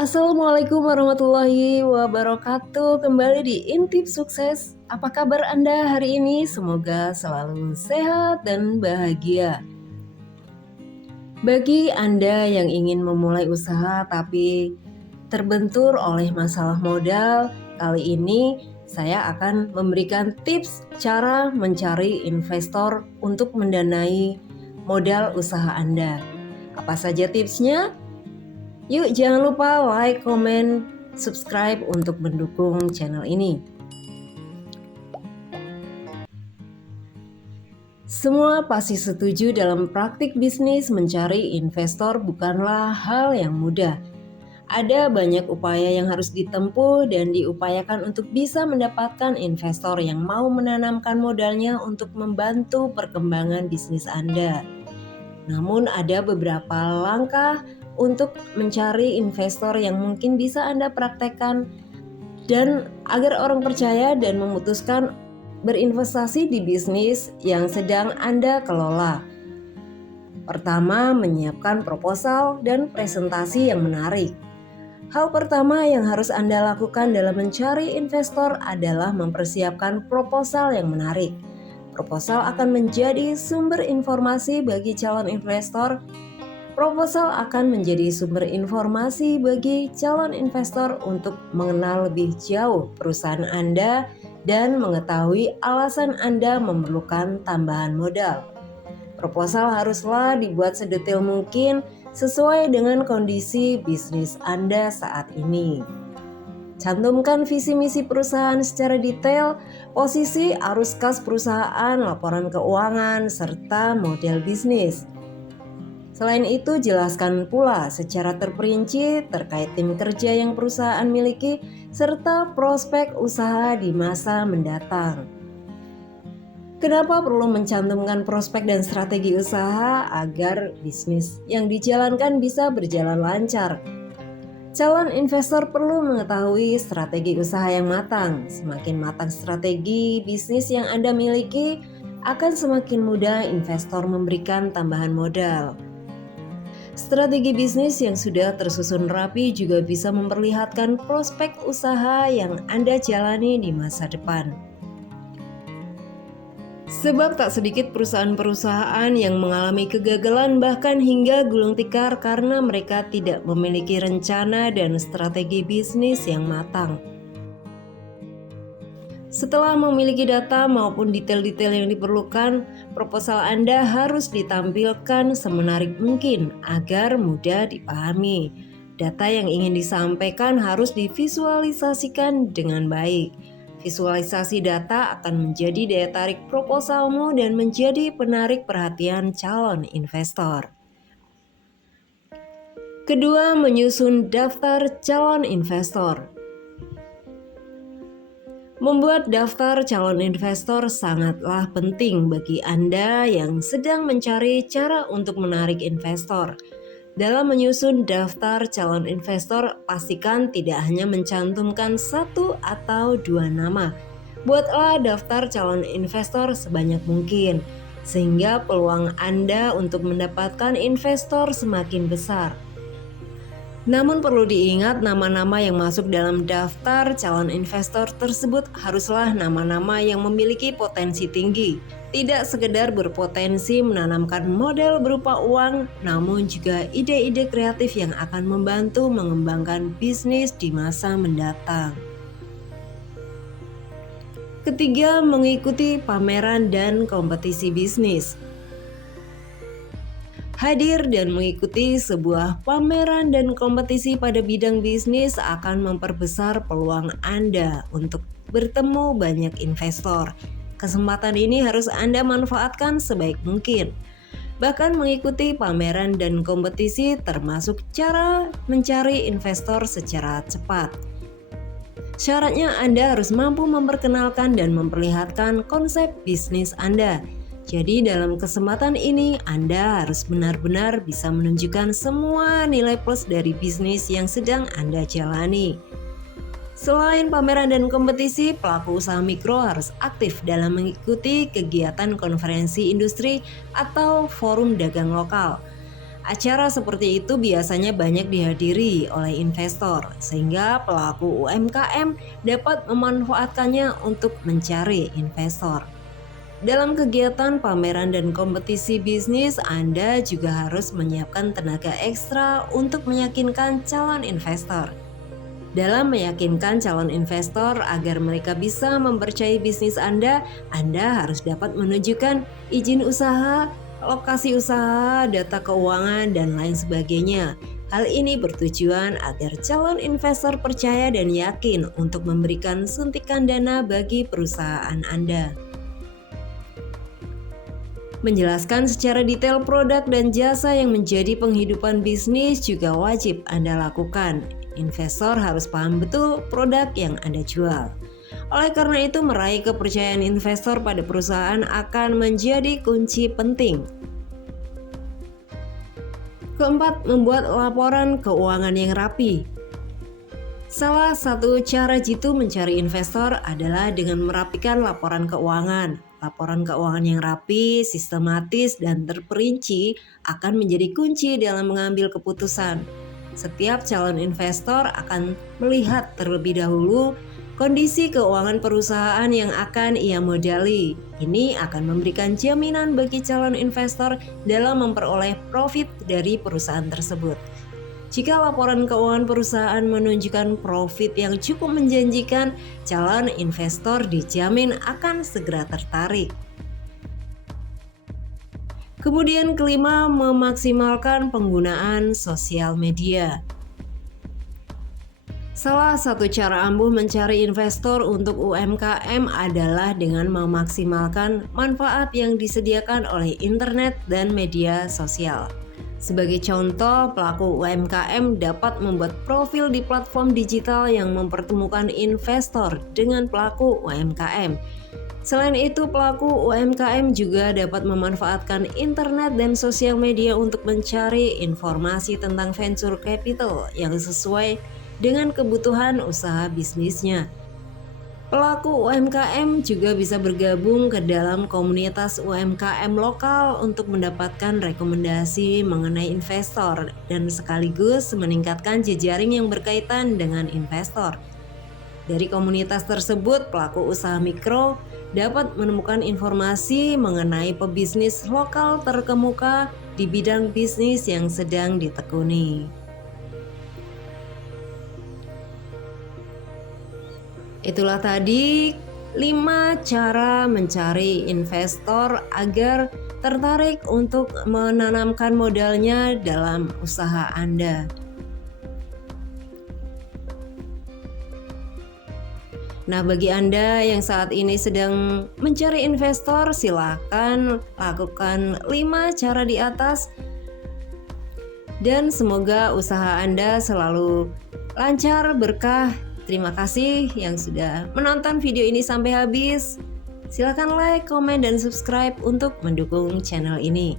Assalamualaikum warahmatullahi wabarakatuh. Kembali di Intip Sukses. Apa kabar Anda hari ini? Semoga selalu sehat dan bahagia. Bagi Anda yang ingin memulai usaha tapi terbentur oleh masalah modal, kali ini saya akan memberikan tips cara mencari investor untuk mendanai modal usaha Anda. Apa saja tipsnya? Yuk jangan lupa like, komen, subscribe untuk mendukung channel ini. Semua pasti setuju dalam praktik bisnis mencari investor bukanlah hal yang mudah. Ada banyak upaya yang harus ditempuh dan diupayakan untuk bisa mendapatkan investor yang mau menanamkan modalnya untuk membantu perkembangan bisnis Anda. Namun ada beberapa langkah untuk mencari investor yang mungkin bisa Anda praktekkan dan agar orang percaya dan memutuskan berinvestasi di bisnis yang sedang Anda kelola. Pertama, menyiapkan proposal dan presentasi yang menarik. Hal pertama yang harus Anda lakukan dalam mencari investor adalah mempersiapkan proposal yang menarik. Proposal akan menjadi sumber informasi bagi calon investor. Proposal akan menjadi sumber informasi bagi calon investor untuk mengenal lebih jauh perusahaan Anda dan mengetahui alasan Anda memerlukan tambahan modal. Proposal haruslah dibuat sedetail mungkin sesuai dengan kondisi bisnis Anda saat ini. Cantumkan visi misi perusahaan secara detail, posisi arus kas perusahaan, laporan keuangan, serta model bisnis. Selain itu, jelaskan pula secara terperinci terkait tim kerja yang perusahaan miliki serta prospek usaha di masa mendatang. Kenapa perlu mencantumkan prospek dan strategi usaha agar bisnis yang dijalankan bisa berjalan lancar? Calon investor perlu mengetahui strategi usaha yang matang. Semakin matang strategi bisnis yang Anda miliki, akan semakin mudah investor memberikan tambahan modal. Strategi bisnis yang sudah tersusun rapi juga bisa memperlihatkan prospek usaha yang Anda jalani di masa depan. Sebab tak sedikit perusahaan-perusahaan yang mengalami kegagalan bahkan hingga gulung tikar karena mereka tidak memiliki rencana dan strategi bisnis yang matang. Setelah memiliki data maupun detail-detail yang diperlukan, proposal Anda harus ditampilkan semenarik mungkin agar mudah dipahami. Data yang ingin disampaikan harus divisualisasikan dengan baik. Visualisasi data akan menjadi daya tarik proposalmu dan menjadi penarik perhatian calon investor. Kedua, menyusun daftar calon investor. Membuat daftar calon investor sangatlah penting bagi Anda yang sedang mencari cara untuk menarik investor. Dalam menyusun daftar calon investor, pastikan tidak hanya mencantumkan satu atau dua nama. Buatlah daftar calon investor sebanyak mungkin, sehingga peluang Anda untuk mendapatkan investor semakin besar. Namun perlu diingat nama-nama yang masuk dalam daftar calon investor tersebut haruslah nama-nama yang memiliki potensi tinggi. Tidak sekedar berpotensi menanamkan modal berupa uang, namun juga ide-ide kreatif yang akan membantu mengembangkan bisnis di masa mendatang. Ketiga, mengikuti pameran dan kompetisi bisnis. Hadir dan mengikuti sebuah pameran dan kompetisi pada bidang bisnis akan memperbesar peluang Anda untuk bertemu banyak investor. Kesempatan ini harus Anda manfaatkan sebaik mungkin. Bahkan mengikuti pameran dan kompetisi termasuk cara mencari investor secara cepat. Syaratnya Anda harus mampu memperkenalkan dan memperlihatkan konsep bisnis Anda. Jadi dalam kesempatan ini Anda harus benar-benar bisa menunjukkan semua nilai plus dari bisnis yang sedang Anda jalani. Selain pameran dan kompetisi, pelaku usaha mikro harus aktif dalam mengikuti kegiatan konferensi industri atau forum dagang lokal. Acara seperti itu biasanya banyak dihadiri oleh investor, sehingga pelaku UMKM dapat memanfaatkannya untuk mencari investor. Dalam kegiatan pameran dan kompetisi bisnis, Anda juga harus menyiapkan tenaga ekstra untuk meyakinkan calon investor. Dalam meyakinkan calon investor agar mereka bisa mempercayai bisnis Anda harus dapat menunjukkan izin usaha, lokasi usaha, data keuangan, dan lain sebagainya. Hal ini bertujuan agar calon investor percaya dan yakin untuk memberikan suntikan dana bagi perusahaan Anda. Menjelaskan secara detail produk dan jasa yang menjadi penghidupan bisnis juga wajib Anda lakukan. Investor harus paham betul produk yang Anda jual. Oleh karena itu, meraih kepercayaan investor pada perusahaan akan menjadi kunci penting. Keempat, membuat laporan keuangan yang rapi. Salah satu cara jitu mencari investor adalah dengan merapikan laporan keuangan. Laporan keuangan yang rapi, sistematis, dan terperinci akan menjadi kunci dalam mengambil keputusan. Setiap calon investor akan melihat terlebih dahulu kondisi keuangan perusahaan yang akan ia modali. Ini akan memberikan jaminan bagi calon investor dalam memperoleh profit dari perusahaan tersebut. Jika laporan keuangan perusahaan menunjukkan profit yang cukup menjanjikan, calon investor dijamin akan segera tertarik. Kemudian kelima, memaksimalkan penggunaan sosial media. Salah satu cara ampuh mencari investor untuk UMKM adalah dengan memaksimalkan manfaat yang disediakan oleh internet dan media sosial. Sebagai contoh, pelaku UMKM dapat membuat profil di platform digital yang mempertemukan investor dengan pelaku UMKM. Selain itu, pelaku UMKM juga dapat memanfaatkan internet dan sosial media untuk mencari informasi tentang venture capital yang sesuai dengan kebutuhan usaha bisnisnya. Pelaku UMKM juga bisa bergabung ke dalam komunitas UMKM lokal untuk mendapatkan rekomendasi mengenai investor dan sekaligus meningkatkan jejaring yang berkaitan dengan investor. Dari komunitas tersebut, pelaku usaha mikro dapat menemukan informasi mengenai pebisnis lokal terkemuka di bidang bisnis yang sedang ditekuni. Itulah tadi 5 cara mencari investor agar tertarik untuk menanamkan modalnya dalam usaha Anda. Nah, bagi Anda yang saat ini sedang mencari investor, silakan lakukan 5 cara di atas dan semoga usaha Anda selalu lancar, berkah. Terima kasih yang sudah menonton video ini sampai habis. Silakan like, komen, dan subscribe untuk mendukung channel ini.